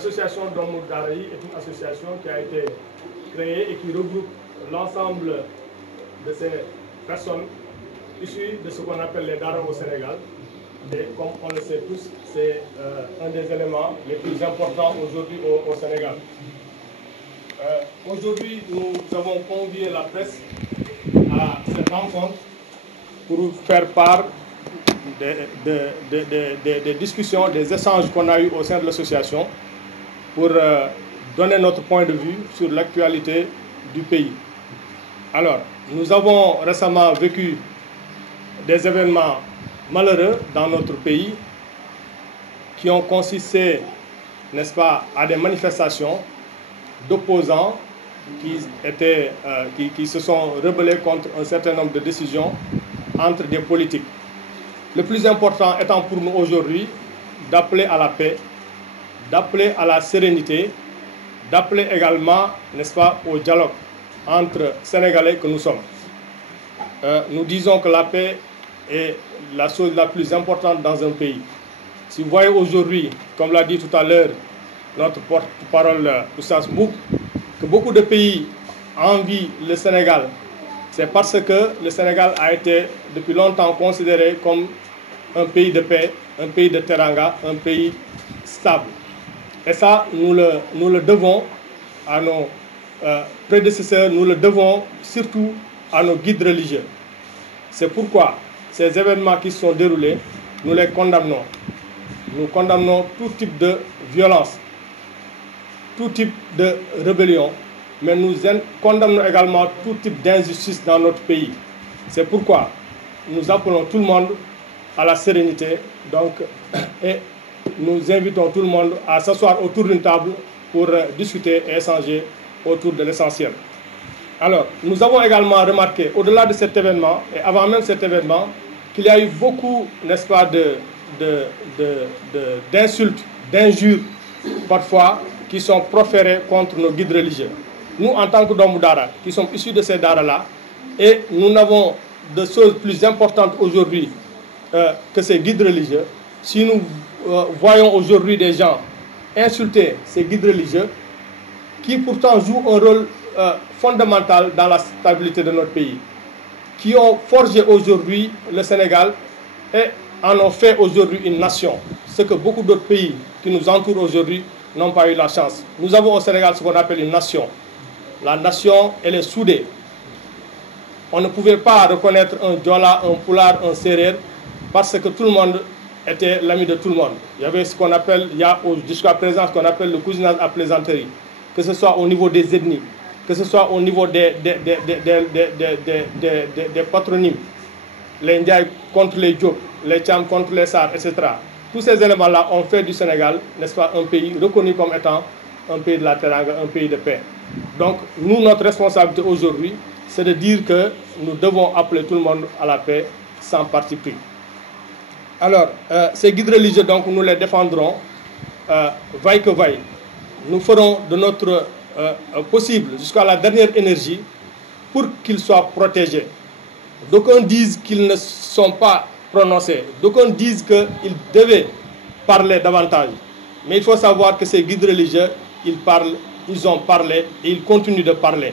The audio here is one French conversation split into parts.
l'association Domou Darayi est une association qui a été créée et qui regroupe l'ensemble de ces personnes issues de ce qu'on appelle les Dara au Sénégal. Et comme on le sait tous, c'est un des éléments les plus importants aujourd'hui au Sénégal. Aujourd'hui, nous avons convié la presse à cette rencontre pour faire part des discussions, des échanges qu'on a eus au sein de l'association pour donner notre point de vue sur l'actualité du pays. Alors, nous avons récemment vécu des événements malheureux dans notre pays qui ont consisté, n'est-ce pas, à des manifestations d'opposants qui se sont rebellés contre un certain nombre de décisions entre des politiques. Le plus important étant pour nous aujourd'hui d'appeler à la paix, d'appeler à la sérénité, d'appeler également, n'est-ce pas, au dialogue entre Sénégalais que nous sommes. Nous disons que la paix est la chose la plus importante dans un pays. Si vous voyez aujourd'hui, comme l'a dit tout à l'heure notre porte-parole Oustaz Mboup, que beaucoup de pays envient le Sénégal, c'est parce que le Sénégal a été depuis longtemps considéré comme un pays de paix, un pays de teranga, un pays stable. Et ça, nous le devons à nos prédécesseurs, nous le devons surtout à nos guides religieux. C'est pourquoi ces événements qui se sont déroulés, nous les condamnons. Nous condamnons tout type de violence, tout type de rébellion, mais nous condamnons également tout type d'injustice dans notre pays. C'est pourquoi nous appelons tout le monde à la sérénité, donc, et nous invitons tout le monde à s'asseoir autour d'une table pour discuter et échanger autour de l'essentiel. Alors, nous avons également remarqué, au-delà de cet événement, et avant même cet événement, qu'il y a eu beaucoup, n'est-ce pas, d'insultes, d'injures, parfois, qui sont proférées contre nos guides religieux. Nous, en tant que Domou Dara, qui sommes issus de ces Dara-là, et nous n'avons de choses plus importantes aujourd'hui que ces guides religieux. Si nous voyons aujourd'hui des gens insulter ces guides religieux, qui pourtant jouent un rôle fondamental dans la stabilité de notre pays, qui ont forgé aujourd'hui le Sénégal et en ont fait aujourd'hui une nation, ce que beaucoup d'autres pays qui nous entourent aujourd'hui n'ont pas eu la chance. Nous avons au Sénégal ce qu'on appelle une nation. La nation, elle est soudée. On ne pouvait pas reconnaître un Diola, un Pulaar, un Serer, parce que tout le monde était l'ami de tout le monde. Il y avait ce qu'on appelle, il y a jusqu'à présent ce qu'on appelle le cousinage à plaisanterie, que ce soit au niveau des ethnies, que ce soit au niveau des patronymes, les Ndiaye contre les Diop, les Tcham contre les Sar, etc. Tous ces éléments-là ont fait du Sénégal, n'est-ce pas, un pays reconnu comme étant un pays de la teranga, un pays de paix. Donc, nous, notre responsabilité aujourd'hui, c'est de dire que nous devons appeler tout le monde à la paix sans parti pris. Alors, ces guides religieux, donc, nous les défendrons, vaille que vaille. Nous ferons de notre possible jusqu'à la dernière énergie pour qu'ils soient protégés. D'aucuns disent qu'ils ne sont pas prononcés. D'aucuns disent qu'ils devaient parler davantage. Mais il faut savoir que ces guides religieux, ils parlent, ils ont parlé et ils continuent de parler.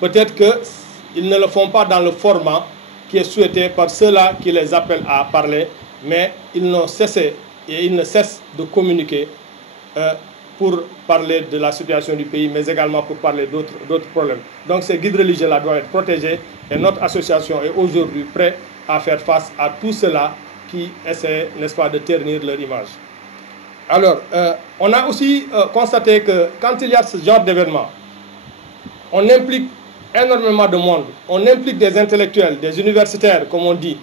Peut-être qu'ils ne le font pas dans le format qui est souhaité par ceux-là qui les appellent à parler, mais ils n'ont cessé et ils ne cessent de communiquer pour parler de la situation du pays, mais également pour parler d'autres problèmes. Donc ces guides religieux-là doivent être protégés et notre association est aujourd'hui prête à faire face à tout cela qui essaie, n'est-ce pas, de ternir leur image. Alors, on a aussi constaté que quand il y a ce genre d'événement, on implique énormément de monde, on implique des intellectuels, des universitaires, comme on dit.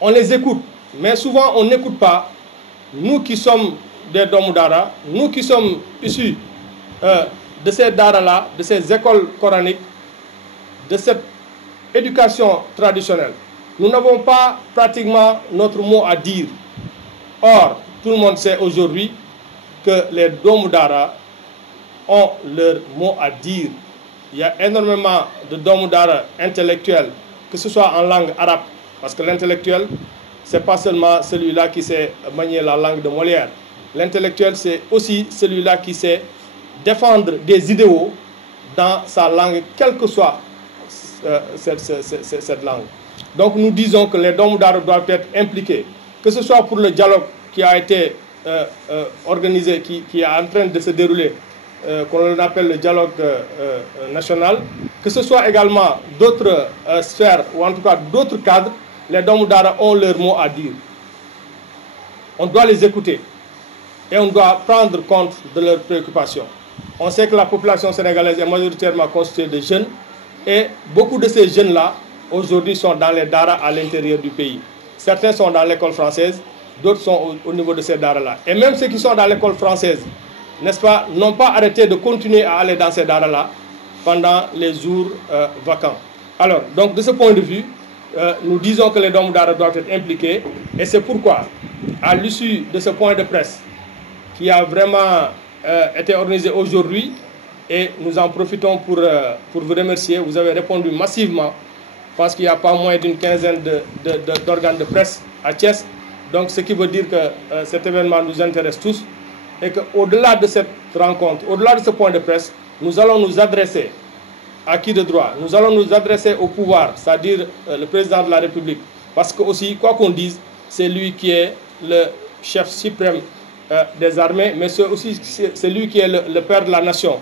On les écoute, mais souvent on n'écoute pas nous qui sommes des Domou Dara, nous qui sommes issus de ces Dara-là, de ces écoles coraniques, de cette éducation traditionnelle. Nous n'avons pas pratiquement notre mot à dire. Or, tout le monde sait aujourd'hui que les Domou Dara ont leur mot à dire. Il y a énormément de Domou Dara intellectuels, que ce soit en langue arabe, parce que l'intellectuel, ce n'est pas seulement celui-là qui sait manier la langue de Molière. L'intellectuel, c'est aussi celui-là qui sait défendre des idéaux dans sa langue, quelle que soit cette langue. Donc nous disons que les Domou Dara doivent être impliqués, que ce soit pour le dialogue qui a été organisé, qui est en train de se dérouler, qu'on appelle le dialogue national, que ce soit également d'autres sphères, ou en tout cas d'autres cadres, les Domou Dara ont leur mot à dire. On doit les écouter et on doit prendre compte de leurs préoccupations. On sait que la population sénégalaise est majoritairement constituée de jeunes et beaucoup de ces jeunes-là, aujourd'hui, sont dans les daras à l'intérieur du pays. Certains sont dans l'école française, d'autres sont au niveau de ces daras-là. Et même ceux qui sont dans l'école française, n'est-ce pas, n'ont pas arrêté de continuer à aller dans ces daras-là pendant les jours vacants. Alors, donc, de ce point de vue, nous disons que les Domou Dara doivent être impliqués et c'est pourquoi, à l'issue de ce point de presse qui a vraiment été organisé aujourd'hui, et nous en profitons pour vous remercier, vous avez répondu massivement, parce qu'il n'y a pas moins d'une quinzaine d'organes de presse à Thiès, donc ce qui veut dire que cet événement nous intéresse tous, et qu'au-delà de cette rencontre, au-delà de ce point de presse, nous allons nous adresser à qui de droit? Nous allons nous adresser au pouvoir, c'est-à-dire le président de la République. Parce que aussi, quoi qu'on dise, c'est lui qui est le chef suprême des armées, mais c'est lui qui est le père de la nation.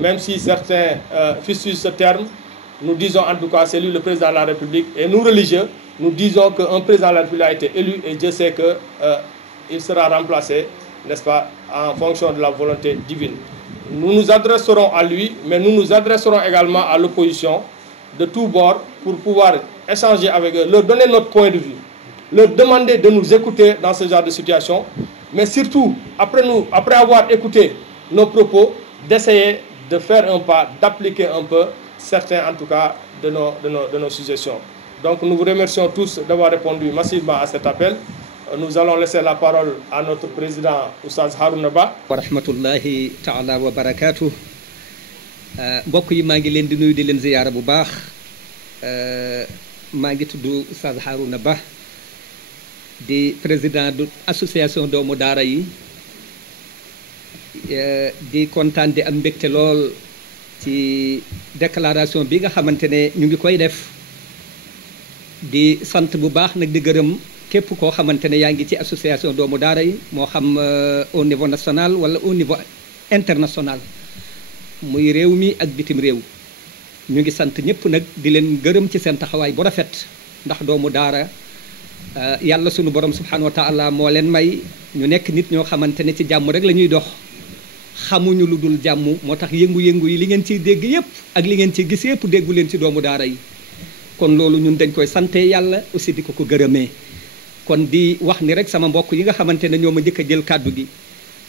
Même si certains fustigent ce terme, nous disons en tout cas c'est lui le président de la République. Et nous, religieux, nous disons qu'un président de la République a été élu et Dieu sait qu'il sera remplacé, n'est-ce pas, en fonction de la volonté divine. Nous nous adresserons à lui, mais nous nous adresserons également à l'opposition de tous bords pour pouvoir échanger avec eux, leur donner notre point de vue, leur demander de nous écouter dans ce genre de situation, mais surtout, après avoir écouté nos propos, d'essayer de faire un pas, d'appliquer un peu certains, en tout cas, de nos suggestions. Donc nous vous remercions tous d'avoir répondu massivement à cet appel. Nous allons laisser la parole à notre président Oustaz Harouna Ba. Wa rahmatullahi taala wa barakatuh. Mbokk yi maa ngi leen di nuyu di leen ziyaara bu baax. Maa ngi tudd Oustaz Harouna Ba di président de association Domou Dara yi. Di kontaan di am mbégte lool ci déclaration bi nga xamante ne ñu ngi koy def di sant bu baax nag di gërëm képp koo xamante ne yaa ngi ci association Domou Dara yi moo xam au niveau national wala au niveau international muy réew mi ak bitim réew ñu ngi sant ñëpp nag di leen gërëm ci seen taxawaay bu rafet ndax Domou Dara yàlla sunu borom subhanahu wa taala moo leen may ñu nekk nit ñoo xamante ne ci jàmm rek la ñuy dox xamuñu lu dul jàmm moo tax yëngu-yëngu yi li ngeen ciy dégg yëpp ak li ngeen ci gis yëpp déggu leen ci Domou Dara yi kon loolu ñun dañ koy sante yàlla aussi di ko gërëmee kon di wax ni rek sama mbokk yi nga xamante ne ñoo ma njëkk a jël kàddu gi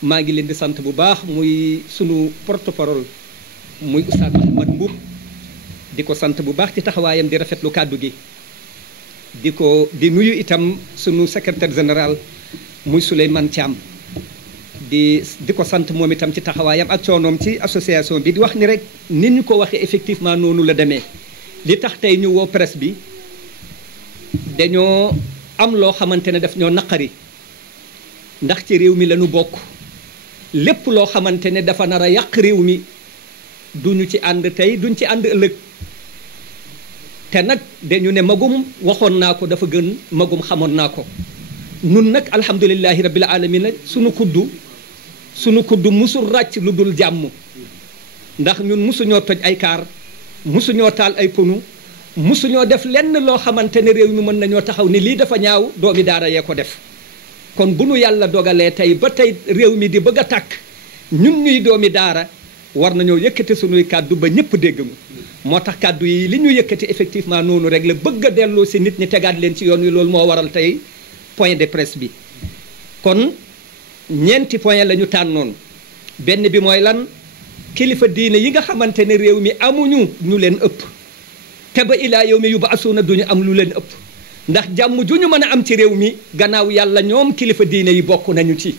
maa ngi leen di sant bu baax muy sunu porte-parole muy Oustaz Ahmad Mboub di ko sant bu baax ci taxawaayam di rafetlu kàddu gi di nuyu itam sunu secrétaire général muy Souleymane Thiam di ko sant moom itam ci taxawaayam ak coonoom ci association bi di wax ni rek nit ñu ko waxee effectivement noonu la demee li tax tey ñu woo presse bi dañoo am loo xamante ne daf ñoo naqari ndax ci réew mi lañu bokk lépp loo xamante ne dafa nar a yàq réew mi duñu ci ànd tey duñ ci ànd ëllëg te nag dañu ne magum waxoon naa ko dafa gën magum xamoon naa ko nun nag alhamdulilahi rabbil alamin sunu kuddu musul ràcc lu dul jàmm ndax ñun musuñoo toj ay kaar musuñoo taal ay ponu musuñoo def lenn loo xamante ne réew mi mën nañoo taxaw ni lii dafa ñaaw doomi daara yee ko def kon bu nu yàlla dogalee tey ba tey réew mi di bëgg a tàkk ñun ñuy doomi daara war nañoo yëkkati sunuy kàddu ba ñëpp dégg mu moo tax kàddu yi li ñu yëkkati effectivement noonu rek la bëgg a dellu si nit ñi tegaat leen ci yoon wi loolu moo waral tey point de presse bi kon ñeenti point la ñu tànnoon benn bi mooy lan kilifa diine yi nga xamante ne réew mi amuñu ñu leen ëpp te ba ilaa yow mi yu ba asuuna duñu am lu leen ëpp ndax jàmm ju ñu mën a am ci réew mi gannaaw yàlla ñoom kilifa diine yi bokk nañu ci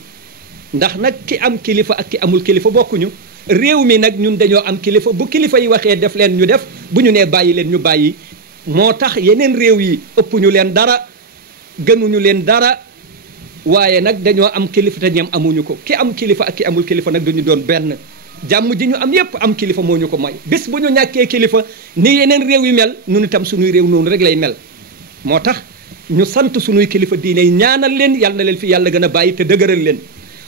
ndax nag ki am kilifa ak ki amul kilifa bokkuñu réew mi nag ñun dañoo am kilifa bu kilifa yi waxee def leen ñu def bu ñu nee bàyyi leen ñu bàyyi moo tax yeneen réew yi ëpp ñu leen dara gënuñu leen dara waaye nag dañoo am kilifa te ñoom amuñu ko ki am kilifa ak ki amul kilifa nag duñu doon benn jàmm ji ñu am yépp am kilifa moo ñu ko mooy bés bu ñu ñàkkee kilifa ni yeneen réew yi mel nun itam suñuy réew noonu rek lay mel moo tax ñu sant suñuy kilifa diine yi ñaanal leen yal na leen fi yàlla gën a bàyyi te dëgëral leen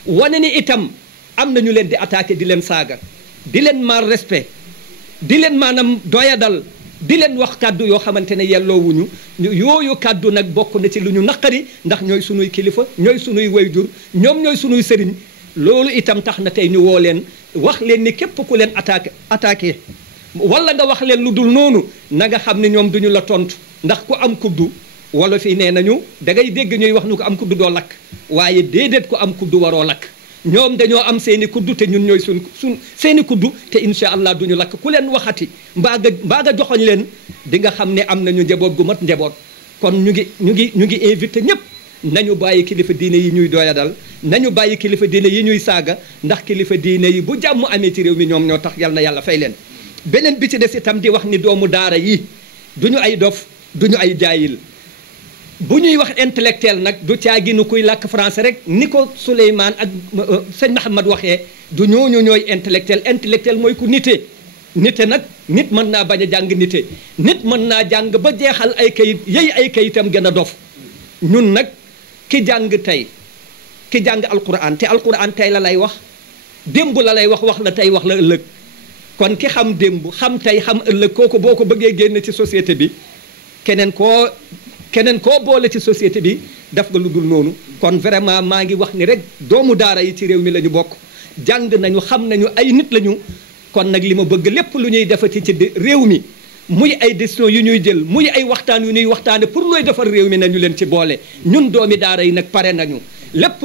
wane ni itam am na ñu leen di attaqué di leen saaga di leen mal respect di leen maanaam doyadal di leen wax kàddu yoo xamante ne yelloowuñu yooyu kàddu nag bokk na ci lu ñu naqari ndax ñooy sunuy kilifa ñooy sunuy wayjur ñoom ñooy sunuy sëriñ loolu itam tax na tey ñu woo leen wax leen ni képp ku leen attaqué wala nga wax leen lu dul noonu na nga xam ne ñoom duñu la tontu ndax ku am kuddu wala fii nee nañu da ngay dégg ñuy wax nu ko am kuddu doo lakk waaye déedéet ku am kuddu waroo lakk ñoom dañoo am seeni kuddu te ñun ñooy suñ seeni kuddu te incha allah duñu lakk ku leen waxati mbaa nga joxoñ leen di nga xam ne am nañu njaboot gu mat njaboot kon ñu ngi invité ñëpp nañu bàyyi kilifa diine yi ñuy doyadal nañu bàyyi kilifa diine yi ñuy saaga ndax kilifa diine yi bu jàmm amee ci réew mi ñoom ñoo tax yal na yàlla fay leen beneen bi ci des itam di wax ni doomu daara yi duñu ay dof duñu ay jaayil bu ñuy wax intellectuel nag du caagi nu kuy làkk français rek ni ko Souleymane ak sëñ Mahamad waxee du ñooñu ñooy intellectuel mooy ku nite nag nit mën naa bañ a jàng nite nit mën naa jàng ba jeexal ay kayit yey ay kayitam gën a dof ñun nag ki jàng tey ki jàng alquran te alquran tey la lay wax démb la lay wax la tey wax la ëllëg kon ki xam démb xam tey xam ëllëg kooku boo ko bëggee génn ci société bi keneen koo boole ci société bi def nga lu dul noonu kon vraiment maa ngi wax ni rek doomu daara yi ci réew mi la ñu bokk jàng nañu xam nañu ay nit lañu kon nag li ma bëgg lépp lu ñuy defati ci réew mi muy ay décision yu ñuy jël muy ay waxtaan yu ñuy waxtaane pour luy defar réew mi nañu leen ci boole ñun doomi daara yi nag pare nañu lépp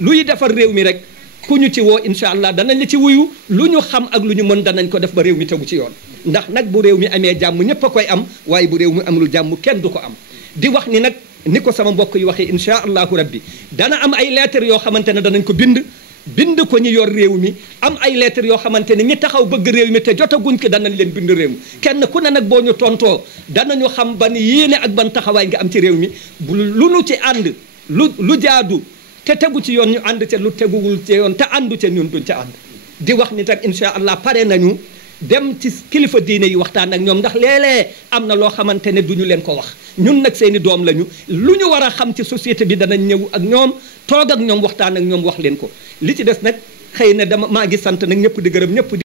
luy defar réew mi rek ku ñu ci woo incha allah danañ la ci wuyu lu ñu xam ak lu ñu mën danañ ko def ba réew mi tegu ci yoon ndax nag bu réew mi amee jàmm ñëpp a koy am waaye bu réew mi amul jàmm kenn du ko am di wax ni nag ni ko sama mbokk yi waxee incha allahu rabbi dana am ay lettres yoo xamante ne danañ ko bind ko ñi yor réew mi am ay lettres yoo xamante ne ñi taxaw bëgg réew mi te jotaguñ ko danañ leen bind réew mi kenn ku ne nag boo ñu tontoo danañu xam ban yéene ak ban taxawaay nga am ci réew mi lu nu ci ànd lu jaadu te tegu ci yoon ñu ànd ca lu teguwul ci yoon te àndu ca ñun duñ ca ànd di wax ni tak incha allah pare nañu dem ci kilifa diine yi waxtaan ak ñoom ndax léeg-léeg am na loo xamante ne duñu leen ko wax ñun nag seeni doom lañu lu ñu war a xam ci société bi danañ ñëw ak ñoom toog ak ñoom waxtaan ak ñoom wax leen ko li ci des nag xëy na maa ngi sant nag ñëpp di gërëm ñëpp